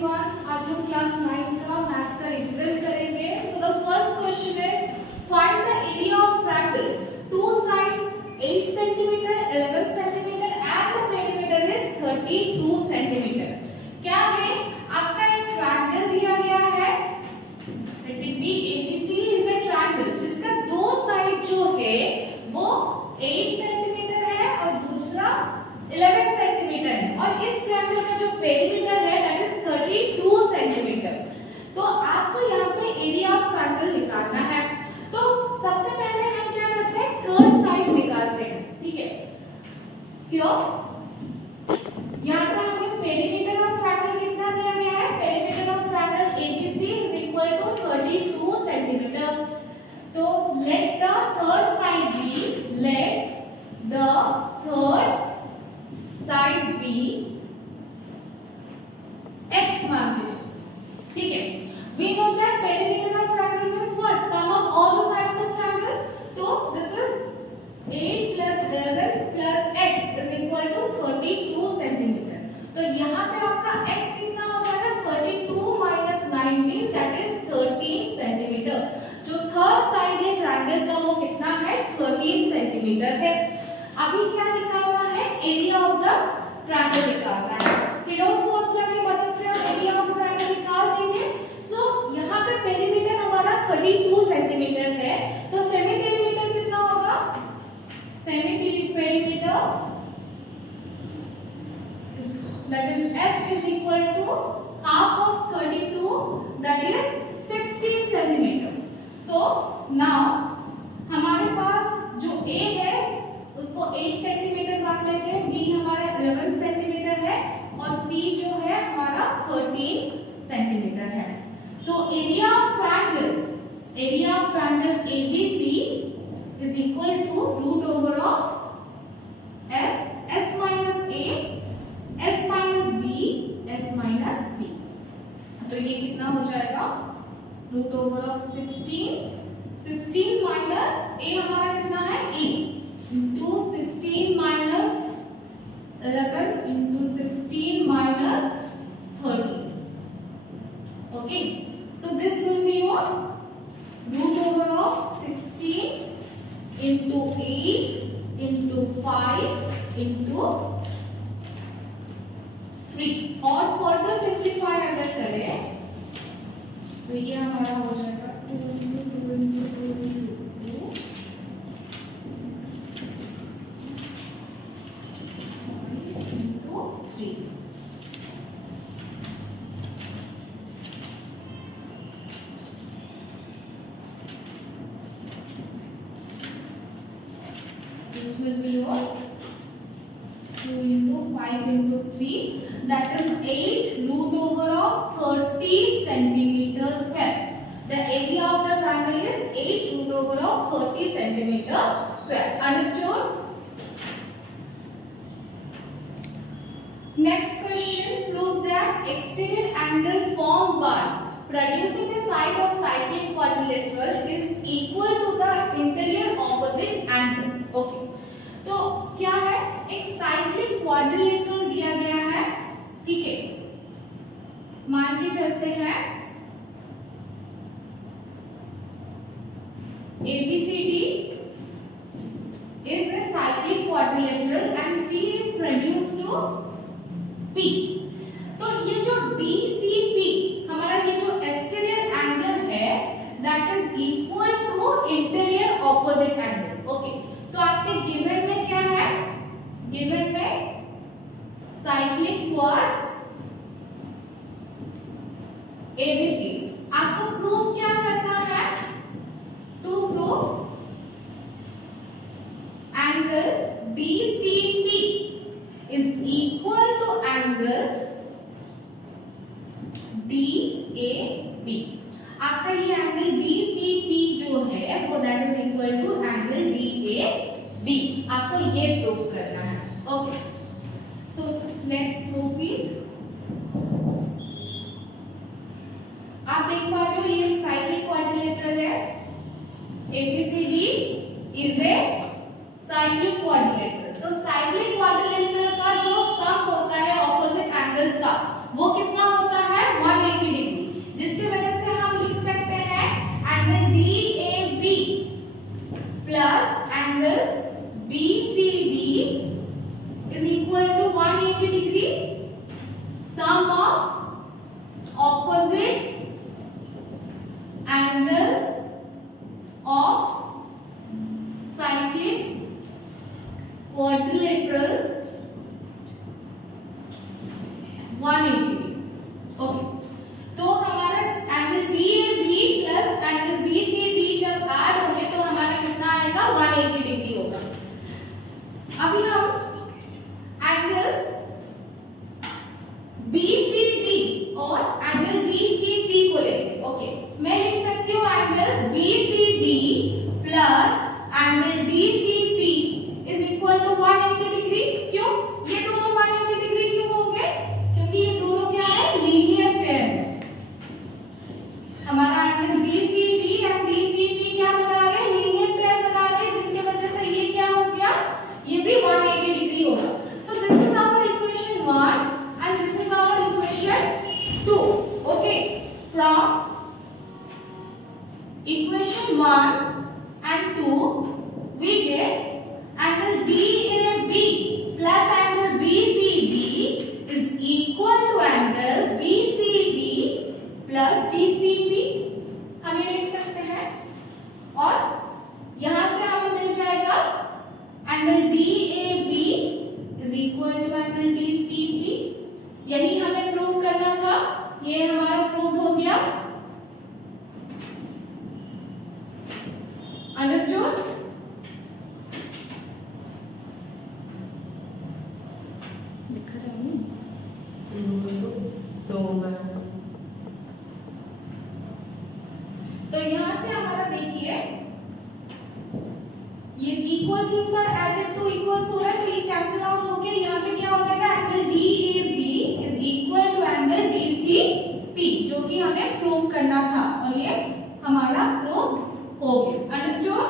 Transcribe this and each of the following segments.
Everyone, आज हम class 9 का मैथ्स का रिवीजन करेंगे। So the first question is find the area of triangle, two sides 8 centimetre, 11 centimetre and the perimeter is 32 centimetre. क्या है? आपका एक ट्रायंगल दिया गया है, late it B ABC is a triangle जिसका दो साइड जो है वो 8 सेंटीमीटर है और दूसरा 11 सेंटीमीटर है, और इस ट्रायंगल का जो पेरीमीटर है दैट इज 32 सेंटीमीटर। तो आपको यहाँ पे एरिया ऑफ ट्रायंगल निकालना है। तो सबसे पहले हम क्या करते हैं, थर्ड साइड निकालते हैं, ठीक है। यहाँ पे हमें पेरीमीटर ऑफ ट्रायंगल कितना दिया गया है, perimeter of triangle ABC is equal to 32 centimetre. तो let the third side B, let the third side B x मान लीजिए, ठीक है। We know that perimeter of triangle means what? Sum of all the sides of triangle. So this is 8 plus 11 plus x is equal to 32 centimeter. तो यहाँ पे आपका x कितना हो जाएगा, 32 minus 19 that is 13 centimeter. जो थर्ड साइड है triangle का वो कितना है, 13 सेंटीमीटर है। अभी क्या निकालना है, एरिया ऑफ द ट्रायंगल निकालना है। हेरोल्ड्स फॉर्मूला की मदद से हम एरिया ऑफ ट्रायंगल निकाल देंगे। सो यहाँ पे पेरीमीटर हमारा 32 सेंटीमीटर है, तो सेमी पेरीमीटर कितना होगा, semi perimeter that is S is equal to half of 32 that is 16 centimeter. So now हमारे पास जो A है उसको 8 सेंटीमीटर मान लेते हैं, B हमारा 11 सेंटीमीटर है और C जो है हमारा 13 सेंटीमीटर है। So area of triangle ABC is equal to root over of S minus A, S minus B, S minus C। तो ये कितना हो जाएगा, root over of 16 minus A हमारा कितना है 8 into 16 minus 11 into 16 minus 13। Okay, so this will be your root over of 16 into 8 into 5 into 3। और further simplify अगर करें तो ये हमारा हो जाएगा 2 into 2 into 2 into 2 into 3। This will be your 2 into 5 into 3 that is 8 root over of 30 centimeter square. The area of the triangle is 8 root over of 30 centimeter square. Understood? Next question, prove that extended angle formed by producing a side of cyclic quadrilateral is equal to the interior opposite angle. Okay. तो क्या है, एक cyclic quadrilateral दिया गया है, ठीक है। मान के चलते हैं ABCD is a cyclic quadrilateral and C is produced to P। तो ये जो DCP हमारा ये जो एक्सटीरियर एंगल है that is equal to interior opposite angle। Okay, तो आपके गिवन में क्या है, गिवन में साइक्लिक क्वाड ABC। आपको प्रूफ क्या करना है, to proof angle DCP is equal to angle DAB। आपका ये एंगल DCP जो है वो that is equal to angle DAB। आपको ये प्रूफ करना है। Okay, so let's proof it. आप देख पा रहे हो ये साइक्लिक क्वाड्रिलेटरल है, ABCD is a cyclic quadrilateral. तो साइक्लिक क्वाड्रिलेटरल का जो सम होता है ऑपोजिट एंगल्स का वो कितना होता है, 180 डिग्री। ओके, तो हमारा angle DAB plus angle BCD जब ऐड होंगे तो हमारा कितना आएगा 180 डिग्री होगा। अभी हम एंगल BCD और एंगल DCB को लेंगे। ओके, मैं लिख सकती हूँ angle BCD plus angle DCB is equal to 180 degree. क्यों ये दोनों 180 डिग्री क्यों हो गए? क्योंकि ये दोनों क्या है, लीनियर पेयर है। हमारा एंगल BCD एंड DCB क्या बना रहे हैं, लीनियर पेयर बना रहे हैं, जिसकी वजह से ये क्या हो गया, ये भी 180 डिग्री होगा। So this is our equation 1 and this is our equation 2. Okay, from equation 1 and 2 we get angle DAB plus angle BCD is equal to angle BCD plus DCB। हम ये लिख सकते हैं और यहां से हमें मिल जाएगा angle DAB is equal to angle DCB। यही हमें प्रूव करना था, ये हमारा प्रूव हो गया। अंडरस्टूड? लिखा जाऊंगी तो यहां से हमारा देखिए ये equal things are added to equals हो रहा है, तो ये कैंसिल आउट होके यहाँ पे क्या हो जाएगा, angle DAB is equal to angle DCP, जो कि हमें प्रूव करना था और ये हमारा प्रूव हो गया। Understood?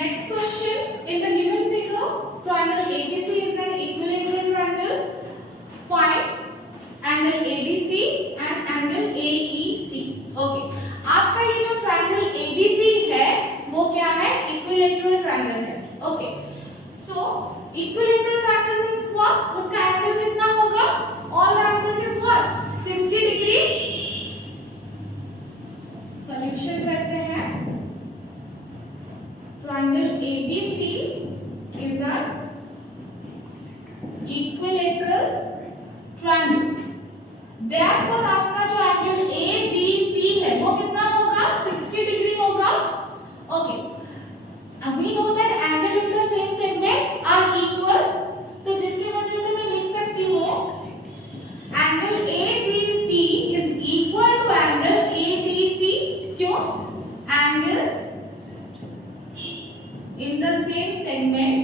Next question, in the given figure triangle ABC is an equilateral triangle, find angle ABC and angle AEC। Okay, आपका ये जो ट्रायंगल ABC है वो क्या है, इक्विलैटरल ट्रायंगल है। Okay, so equilateral triangle means what, उसका एंगल कितना होगा, all the angles is what 60 degree. Solution करते हैं, triangle ABC is an equilateral triangle, therefore आपका जो एंगल ABC है वो कितना होगा, 60 डिग्री होगा। Okay, we know that angle in the same segment are equal, तो जिसकी वजह से मैं लिख सकती हूँ angle ABC is equal to angle ADC। क्यों? Angle in the same segment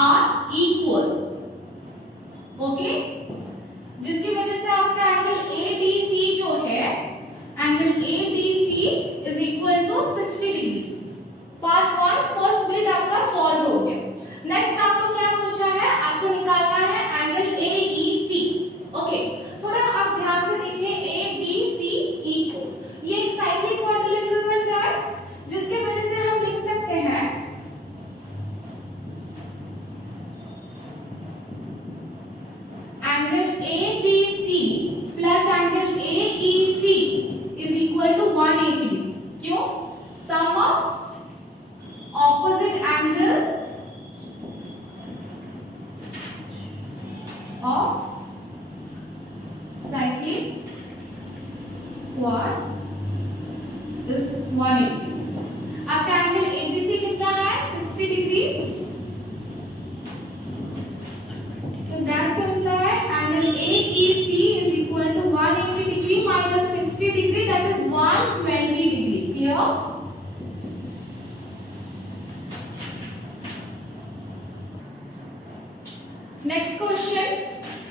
are equal। Okay, जिसकी वजह से आपका एंगल ADC जो है, angle ADC is equal to 60 degree. Part 1 first bit आपका सॉल्व हो गया। नेक्स्ट आपको क्या पूछा है, आपको निकालना है एंगल AEC। ओके, थोड़ा आप ध्यान से देखिए ABCE को, ये एक साइक्लिक क्वाड्रिलेटरल बन रहा है, जिसकी वजह से हम लिख सकते हैं angle ABC plus angle AEC is equal to 180 degree। क्यों? Sum of opposite angle of cyclic quad is 180। आपका एंगल ABC कितना है, 60 degree. So that implies angle AEC is equal to 180 degree minus 60 degree, that is 120 degree। Clear? Next question,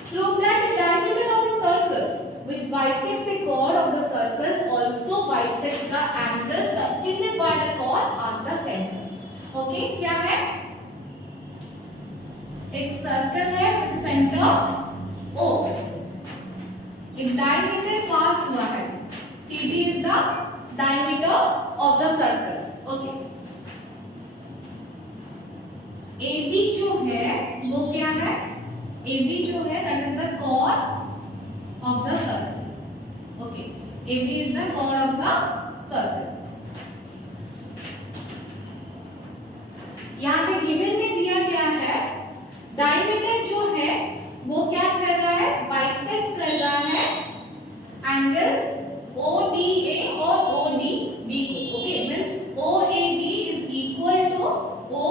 prove that the diameter of a circle which bisects a chord of the circle also bisects the angle subtended by the chord at the center। Okay, क्या है, एक circle है with centre O, एक diameter पास हुआ है, CD is the diameter of the circle। Okay, AB जो है वो क्या है, AB जो है that is the chord of the circle। Okay, AB is the chord of the circle। यहाँ पे गिवन में दिया गया है एंगल ODA और ODB को. Okay, means OAB is equal to O,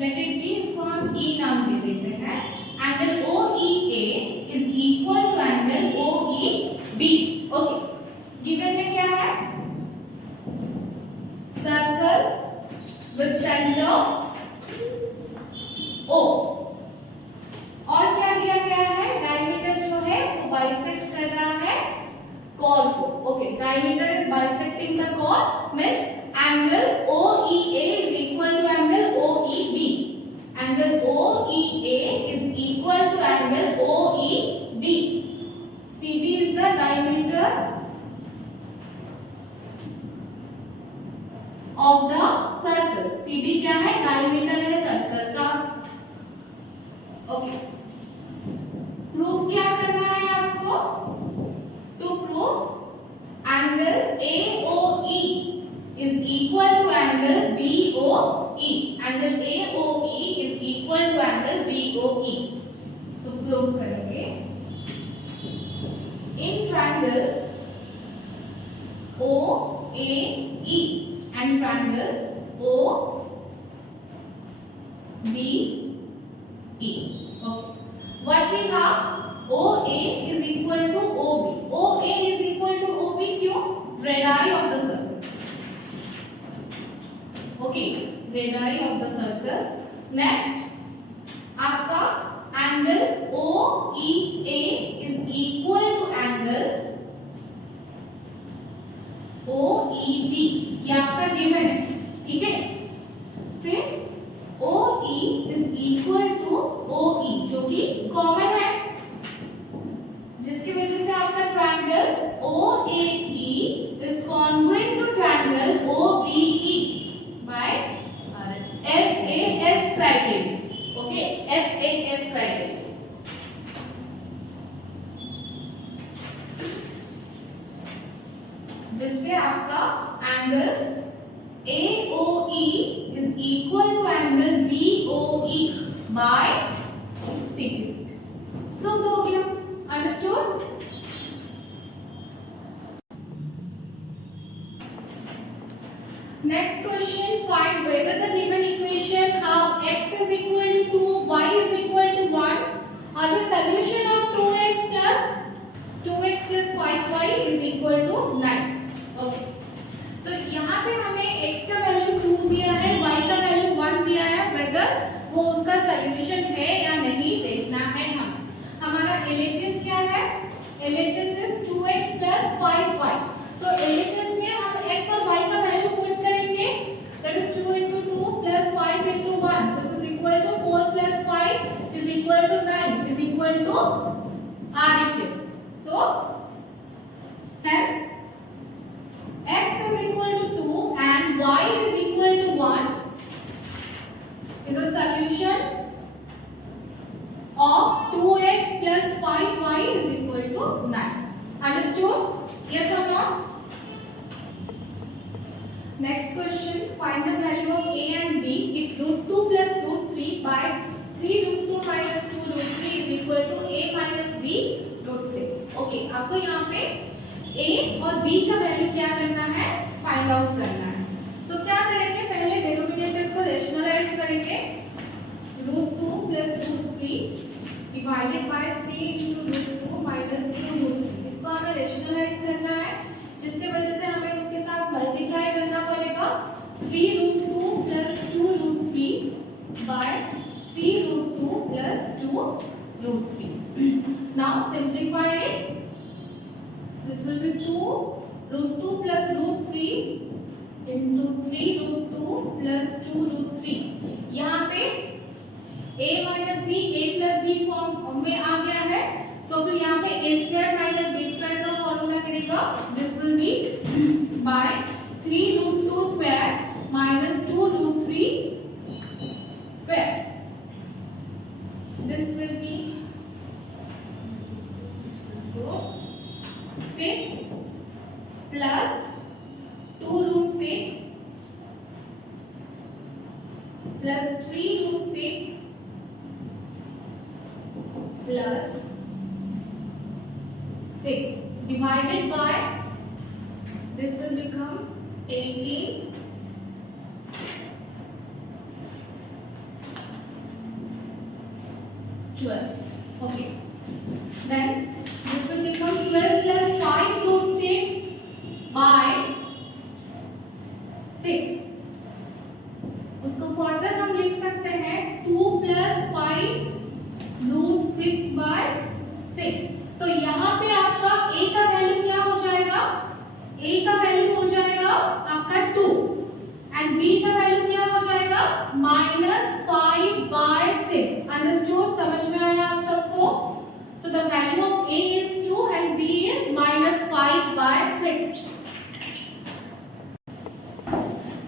let it be, इसको हम E नाम दे देते हैं. Angle OEA is equal to angle OEB. Okay, given में क्या है? Circle with centre O. और क्या दिया गया है? डायमीटर जो है वो बाइसेक्ट कर रहा है कॉर्ड को. Okay, diameter is bisecting the chord, means angle OEA is equal to angle OEB. Angle OEA is equal to angle OEB. CD is the diameter of the circle. CD क्या है? Diameter है circle का. Okay, proof क्या करना है आपको? To proof angle AOE is equal to angle BOE. Angle AOE is equal to angle BOE. तो proof करेंगे. In triangle OAE and triangle OBE. Okay. What we have? OA is equal to OB. OA is equal to OB क्यों? Radii of the circle. Okay, radii of the circle. Next, आपका angle OEA is equal to angle OEB. ये आपका given है, ठीक है. फिर OE is equal to OE जो कि कॉमन है, जिसकी वजह से आपका triangle OAE is congruent to triangle OBE by SAS criteria. Okay, SAS criteria. जिससे आपका angle AOE is equal to angle BOE by 6. Prove हो गया? Understood? Next question, find whether the given equation how x is equal to 2, y is equal to 1 as a solution of 2x plus 5y is equal to 9. Okay, तो यहाँ पे हमें x का value 2 दिया है, y का value 1 दिया है. वेदर वो उसका सॉल्यूशन है या नहीं देखना है. हमारा LHS क्या है? LHS is 2x plus 5y. तो LHS में हम x और y का वैल्यू पुट करेंगे. That is 2 into 2 plus 5 into 1. This is equal to 4 plus 5 is equal to 9 is equal to RHS. तो hence x is equal to 2 and y is equal to 1 is a solution of 2x plus 5y is equal to 9. Understood? Yes or no? Next question, find the value of a and b if root 2 plus root 3 by 3 root 2 minus 2 root 3 is equal to a minus b root 6. Okay, आपको यहाँ पे a और b का value क्या करना है? Find out करना है. तो क्या करेंगे? पहले डिनोमिनेटर को रेशनलाइज करेंगे. Root 2 plus root 3 divided by 3 into root 2 minus 2 root 3. इसको हमें रेशनलाइज करना है, जिसके वजह से हमें उसके साथ मल्टीप्लाई करना पड़ेगा. 3 root 2 plus 2 root 3 by 3 root 2 plus 2 root 3. Now simplify it. This will be 2 root 2 plus root 3 into 3 root 2 plus 2 root 3. यहाँ पे a minus b a plus b form में आ गया है, तो फिर यहाँ पे a square minus b square का फॉर्मूला करेगा. This will be by 3 root 2 square minus 2 root 3 square. This will be 6 plus 2 root 6 plus 3 root 6 plus 6 divided by, this will become 18 12. Okay, then this will become 12 plus 5 root 6 by 6. उसको further हम लिख सकते हैं 2 plus 5 root 6 by 6. तो यहाँ पे आपका a का वैल्यू क्या हो जाएगा? a का वैल्यू हो जाएगा आपका 2 एंड b का वैल्यू क्या हो जाएगा? -5 by 6. अंडरस्टूड? समझ में आया आप सबको? So the value of a is 2 and b is -5 by 6.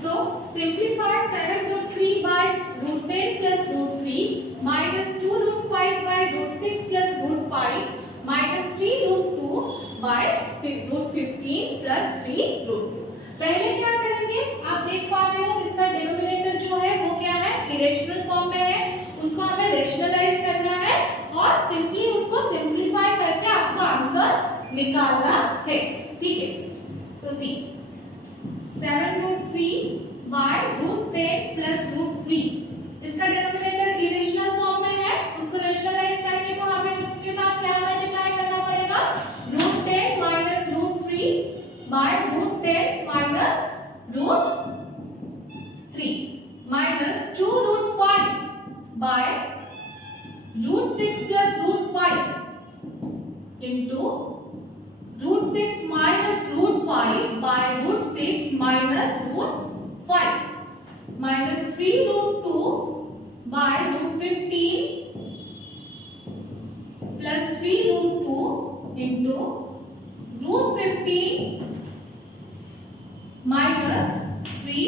So simplify 7 root 3 by root 10 plus root 3 minus 2 root 5 by root 6 plus root 5 minus 3 root 2 by root 15 plus 3 root 2. पहले क्या करेंगे? आप देख पा रहे हो इसका डिनोमिनेटर जो है वो क्या है? इरेशनल फॉर्म में है. उसको हमें रेशनलाइज करना है और सिंपली उसको सिंपलीफाई करके आपको आंसर निकालना है. ठीक है? सो सी 7 root 3 by root 10 plus root 3. इसका डिनोमिनेटर इरेशनल फॉर्म में है. उसको रेशनलाइज करेंगे तो हमें उसके साथ क्या मल्टीप्लाई करना पड़ेगा? root 10 minus root 3 by root 10 minus root 3 minus 2 root 5 by root 6 plus root 5 into root 6 minus root 5 by root 6 minus root 5 minus 3 root 2 by root 15 plus 3 root 2 into root 15 minus 3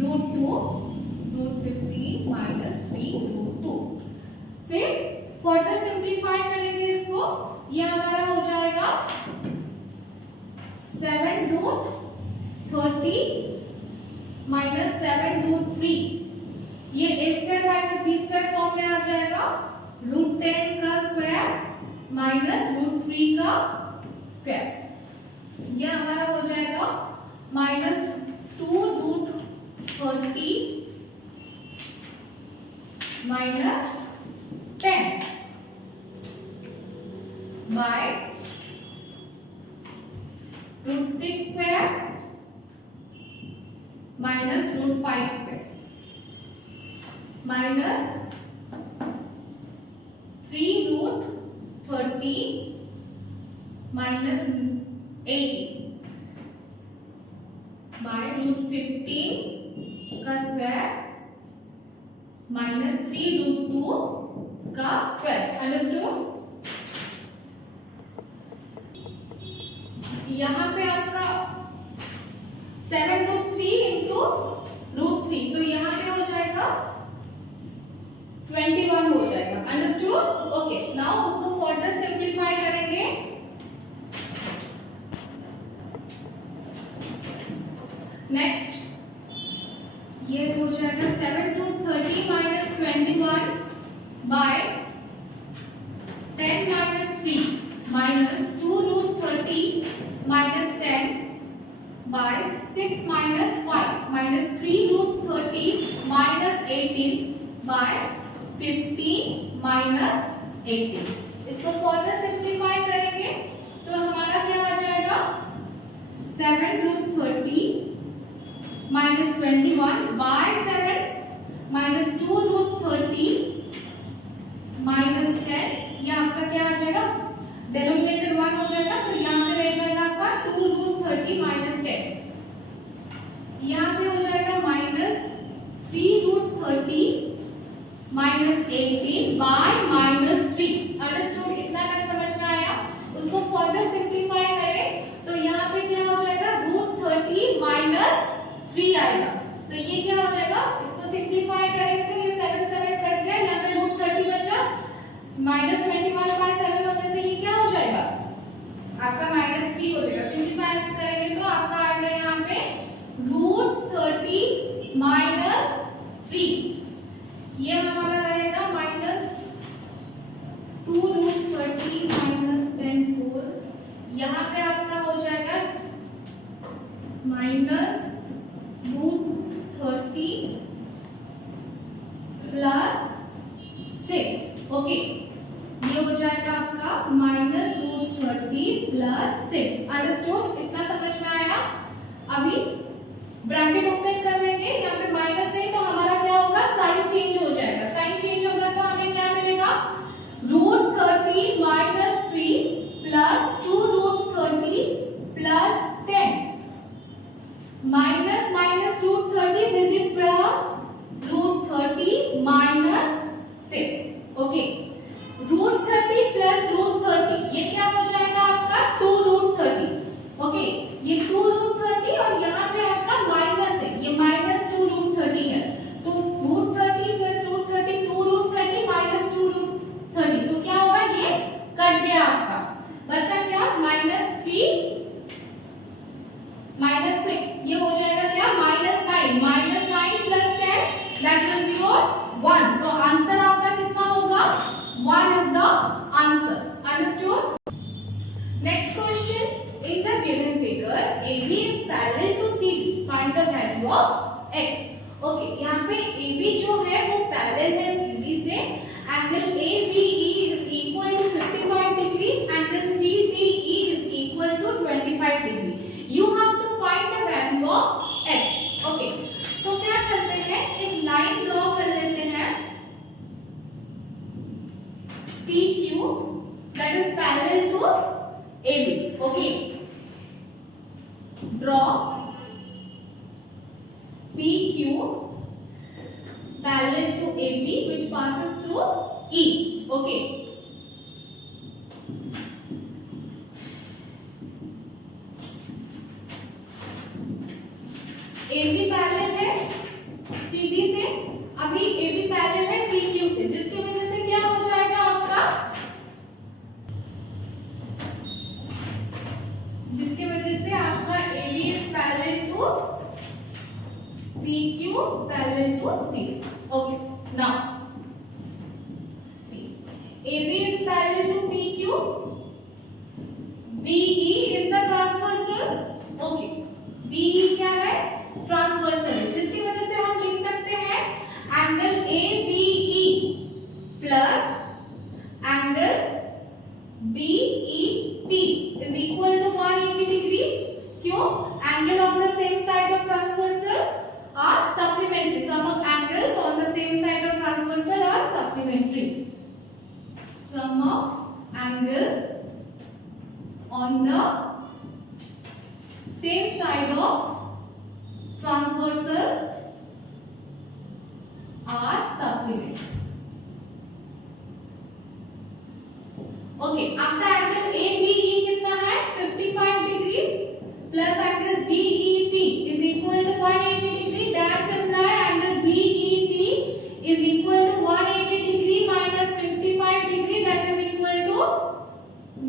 root 2 root 15 minus 3 root 2. फिर further simplify करेंगे इसको. ये हमारा हो जाएगा 7 root 30 minus 7 root 3. ये a square minus b square form में आ जाएगा. root 10 का स्क्वायर minus root 3 का स्क्वायर. ये हमारा हो जाएगा minus 2 root 30 minus 10 by root 6 square minus root 5 square minus 3 root 30 minus 80 by root 15 का स्क्वायर minus 3 root 2 का स्क्वायर. अंडरस्टूड? यहाँ पे आपका 7 root 3 into root 3 तो यहाँ पे हो जाएगा 21 हो जाएगा. अंडरस्टूड? ओके. नाउ उसको फर्दर सिंप्लीफाई करेंगे. नेक्स्ट ये हो जाएगा 7 root 30 minus 21 by 10 minus 3 minus 2 root 30 minus 10 by 6 minus 5 minus 3 root 30 minus 18 by 15 minus 18. इसको फर्दर सिंप्लीफाई करेंगे तो हमारा क्या आ जाएगा 7 root 30 minus 21 by 7 minus 2 root 30 minus 10. ये आपका क्या आ जाएगा? डिनोमिनेटर 1 हो जाएगा तो यहाँ पे रह जाएगा आपका 2 root 30 minus 10. यहाँ पे हो जाएगा minus 3 root 30 minus 18 by minus 3. Understood? इतना तक समझ में आया? उसको फर्दर सिंप्लीफाई करें तो यहाँ पे क्या हो जाएगा root 30 minus 3 आएगा. तो ये क्या हो जाएगा? इसको सिंप्लीफाई करेंगे तो ये 7 7 कट गया. यहाँ पे रूट 30 बचा minus 21 by 7 होने से ये क्या हो जाएगा? आपका minus 3 हो जाएगा. सिंप्लीफाई करेंगे तो आपका आएगा यहाँ पे रूट 30 minus 3. ये हमारा रहेगा minus 2 root 30 minus 10 plus 6। Okay, ये हो जाएगा आपका -√30 प्लस 6। अंडरस्टूड? इतना समझ में आया? अभी ब्रैकेट ओपन कर लेंगे, यहाँ पे माइनस है तो हमारा क्या होगा, साइन चेंज हो जाएगा। साइन चेंज होगा तो हमें क्या मिलेगा, √30 minus 3 plus 2√30 plus 10 minus -√30 will be plus √30 minus 6। Okay, √30 plus √30 ये क्या हो जाएगा आपका 2√30। ओके, ये 2√30 और यहाँ पे आपका माइनस है, ये -2√30 है, तो √30 प्लस √30 2√30 माइनस 2√30, तो क्या होगा, ये कट गया आपका, बचा क्या -3 -6, ये हो जाएगा क्या -9 plus 10 that will be your 1। तो आंसर आपका कितना होगा, 1 is the answer. Understood? Next question, in the given figure AB is parallel to CD, find the value of x। Okay, यहाँ पे AB जो है वो पैरेलल है CD से, angle ABE is equal to 55 degree, angle CDE is equal to 25 degree. You have to find the value of x। Okay, तो क्या करते हैं, एक लाइन ड्रॉ कर लेते हैं PQ that is parallel to AB। Okay, draw PQ parallel to AB which passes through E। okay, AB parallel है CD से, अभी AB पैरेलल है PQ से, जिसकी वजह से क्या हो जाएगा आपका, जिसकी वजह से आपका AB is parallel to PQ parallel to C। okay, now see, AB is parallel to PQ, BE is the transversal। okay, BE क्या है, ट्रांसवर्सल है, जिसकी वजह से हम लिख सकते हैं angle ABE plus angle BEP is equal to 180 degree। क्यों, angle on the same side of transversal are supplementary, sum of angles on the same side of transversal are supplementary, sum of angles on the same side of transversal are supplementary। Okay, आपका angle ABE कितना है, 55 degree plus angle BEP is equal to 180 degree, that's imply angle BEP is equal to 180 degree minus 55 degree, that is equal to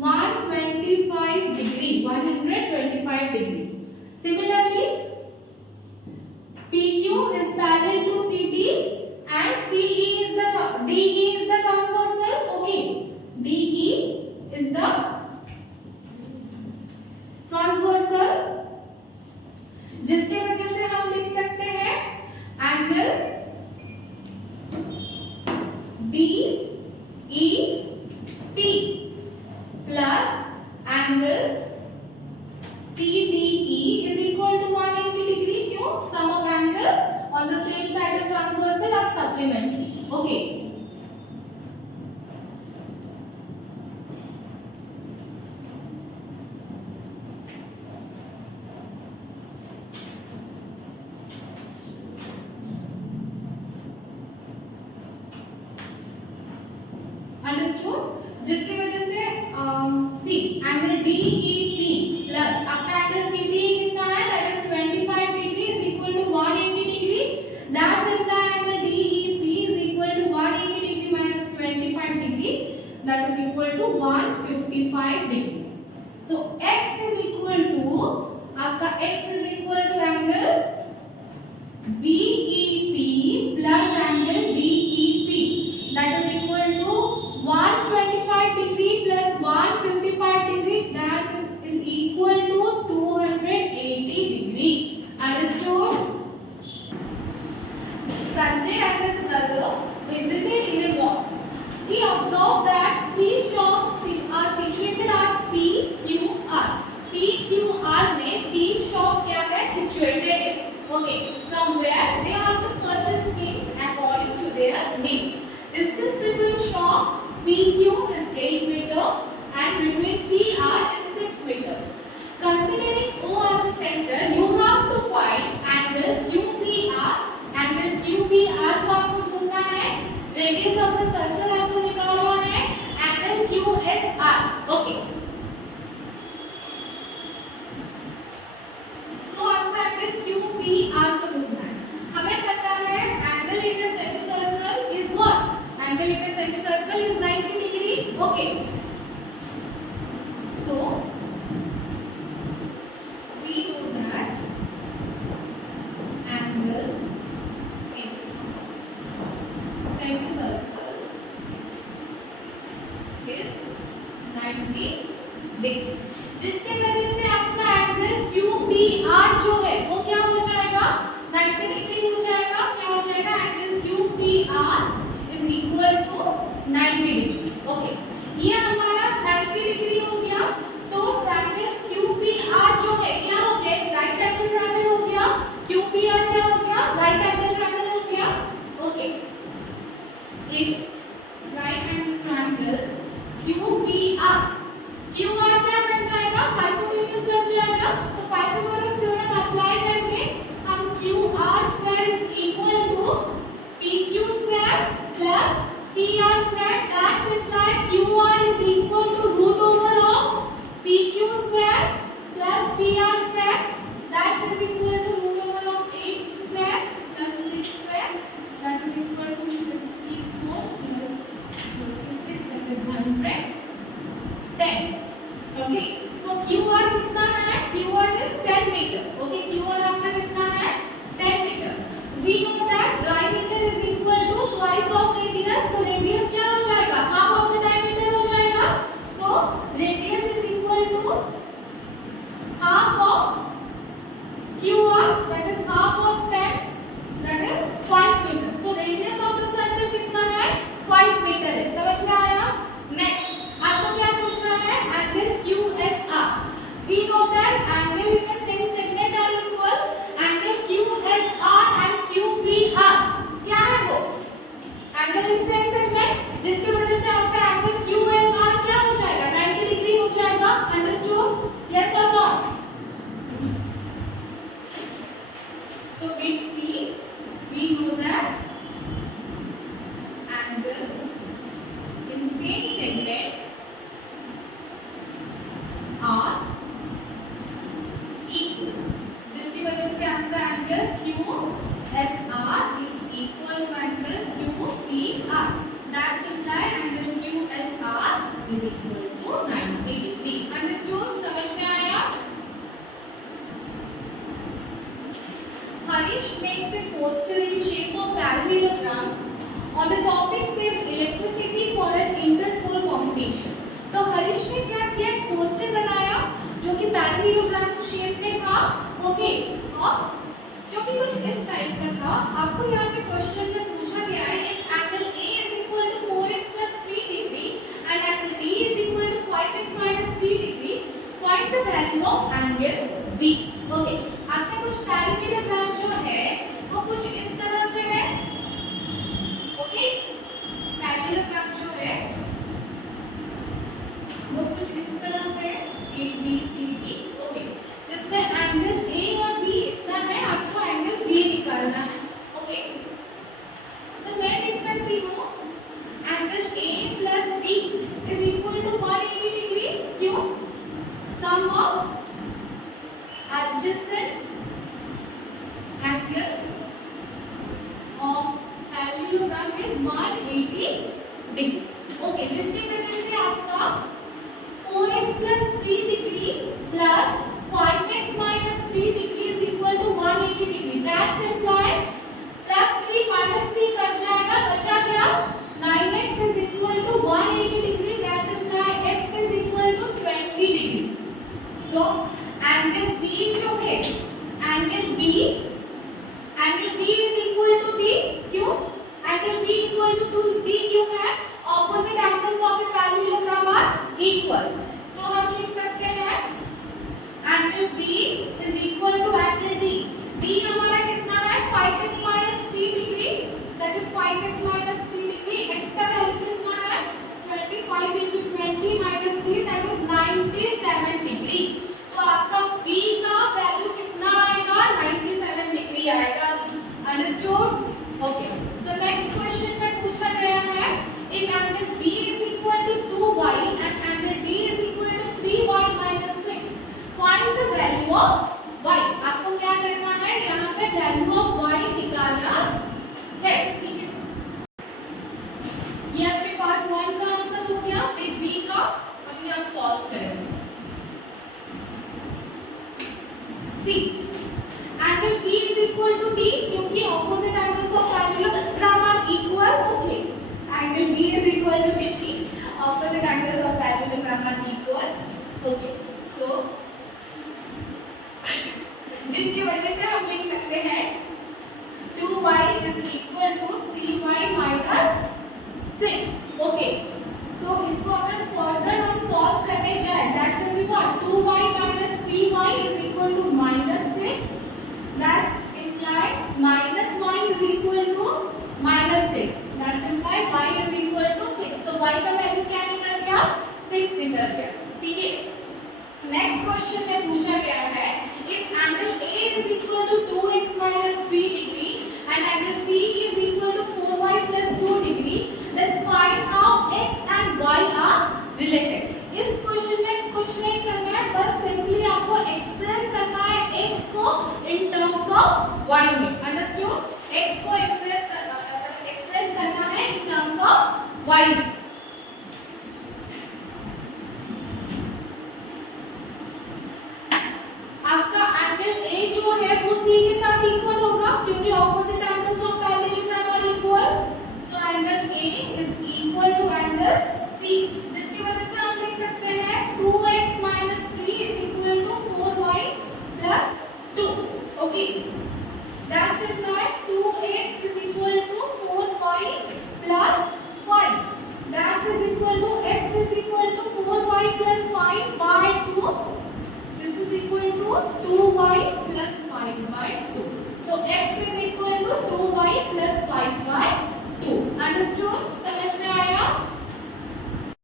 125 degree, 125 degree. Similarly, PQ is parallel to CD and DE is the transversal। okay, DE is the transversal, जिसके वजह से हम लिख सकते हैं angle DEP plus angle CDE is equal to 180 degree। क्यों, sum of angle on the same side of transversal are supplementary। okay, understood, जिसकी वजह से सी एंगल DEP प्लस आपका एंगल CDE कितना है, that is 25 degree is equal to 180 degree, that's imply angle DEP is equal to 180 visited in a walk. He observed that three shops are situated at PQR. PQR में तीन shop क्या है situated है. Okay, from where they have to purchase things according to their need. Distance between shop PQ is 8 meter and between PR is 6 meter. Considering O as a center, you have to find angle QPR. Angle QPR को आपको ढूंढना है. Radius of the circle आपको निकालना है. Angle QSR. Okay. So आपको angle QPR को ढूंढना है. हमें पता है angle in a semicircle is what? Angle in a semicircle is 90 degree. Okay. So we know that angle in semicircle is 90 degree. जिसके वजह से आपका एंगल QPR जो है वो क्या हो जाएगा 90 डिग्री हो जाएगा. क्या हो जाएगा angle QPR is equal to 90 degree. Okay, ये हमारा 90 डिग्री हो गया. तो ट्रायंगल QPR जो है क्या हो गया राइट एंगल ट्रायंगल हो गया. QPR क्या हो गया राइट एंगल ट्रायंगल हो गया. ओके, एक right angle triangle QPR QR क्या बन जाएगा हाइपोटेन्यूज बन जाएगा. तो पाइथागोरस थ्योरम अप्लाई करके हम QR square is equal to PQ square plus PR square. That's imply QR is equal to root over of PQ square plus PR square. That's is equal to root over of 8 square plus 6 square. That is equal to 64 plus 26 that is 110. Okay, so QR कितना है QR is 10 metre. Okay, QR आपका कितना है 10 metre. We know that diameter is equal to twice of radius. तो radius क्या हो जाएगा half of the diameter हो जाएगा. So radius is equal to half of QR that is half of 10 that is 5 metre. तो radius of the circle कितना है 5 metre है. समझ में आया. नेक्स्ट आपको क्या पूछ रहा है angle QSR. We know that angle in the same segment are equal. Angle QSR and QPR क्या है वो angle in same segment जिसकी वजह से आपका angle QSR क्या हो जाएगा 90 डिग्री हो जाएगा. Understood? Yes or no? So we know that angle in same segment are equal. जिसकी वजह से आपका angle QSR is equal to angle QPR. That implies angle QSR is equal to 90 degree. Understood? समझ में आया? Harish makes a poster in shape of parallelogram on the topic says electricity for an inter-school competition. तो हरीश ने क्या किया poster बनाया जो कि पैरेललोग्राम शेप में था. ओके, और जो कि कुछ इस टाइप का था. आपको यहाँ पे क्वेश्चन में पूछा गया है एक angle A is equal to 4x plus 3 degree and angle D is equal to 5x minus 3 degree. Find the value of angle B. Okay, आपका कुछ पैरेललोग्राम जो है वो कुछ इस तरह से है. ओके, पैरेललोग्राम जो है वो कुछ इस तरह से A B C D. Okay, जिसमें एंगल A और B इतना है आपको एंगल B निकालना है. ओके, तो मैं लिख सकती हूँ angle A plus B is equal to 180 degree. क्यों sum of adjacent angle of parallelogram is 180 degree. Okay, जिसकी वजह से आपका 4x plus 3 degree plus 5x minus 3 degree is equal to 180 degree. That's implied plus 3 minus 3 cut जाएगा. बचा क्या 9x is equal to 180 degree. That's implied x is equal to 20 degree. तो angle B जो है angle B is equal to D. क्यों angle B equal equal to 2d क्यों है? Opposite angles of a parallelogram are equal. तो हम लिख सकते हैं angle B is equal to angle D. D हमारा कितना है? 5x minus 3 degree. That is 5x minus 3 degree. X का वैल्यू कितना है? 25 into 20 minus 3, that is 97 degree. तो आपका B का वैल्यू कितना आएगा? 97 डिग्री आएगा. Understood? Okay. So next question में पूछा गया है if angle B is equal to 2y and angle D is equal to 3y minus 6, find the value of y. आपको क्या करना है? यहाँ पे value of y निकालना है. ठीक है. ये आपके पार्ट 1 का आंसर हो गया. फिर B का अभी हम सॉल्व करेंगे. C. Angle B is equal to D क्योंकि opposite angles of parallelogram are equal. Okay. Angle B is equal to D. Opposite angles of parallelogram are equal. Okay. So जिसकी वजह से हम लिख सकते हैं 2y is equal to 3y minus 6. Okay. So इसको अगर further हम solve करने जाएं, that will be what? 2y minus 3y is equal to minus 6. That's imply minus y is equal to minus 6. That imply y is equal to 6. तो y का value क्या निकल गया? 6 निकल गया. ठीक है. नेक्स्ट क्वेश्चन में पूछा गया है if angle A is equal to 2x minus 3 degree and angle C is equal to 4y plus 2 degree, then find how x and y are related. इस क्वेश्चन में कुछ नहीं करना है, बस सिंपली आपको एक्सप्रेस करना है x को इन टर्म्स ऑफ y में. अंडरस्टूड? x को एक्सप्रेस करना है इन टर्म्स ऑफ y में. आपका एंगल A जो है वो C के साथ इक्वल होगा क्योंकि opposite angles of parallelogram are equal. So angle A is equal to angle C, जिसकी वजह से हम लिख सकते हैं 2x minus 3 is equal to 4y plus 2. Okay. That's implied 2x is equal to 4y plus 5. That is equal to x is equal to 4y plus 5 by 2. This is equal to 2y plus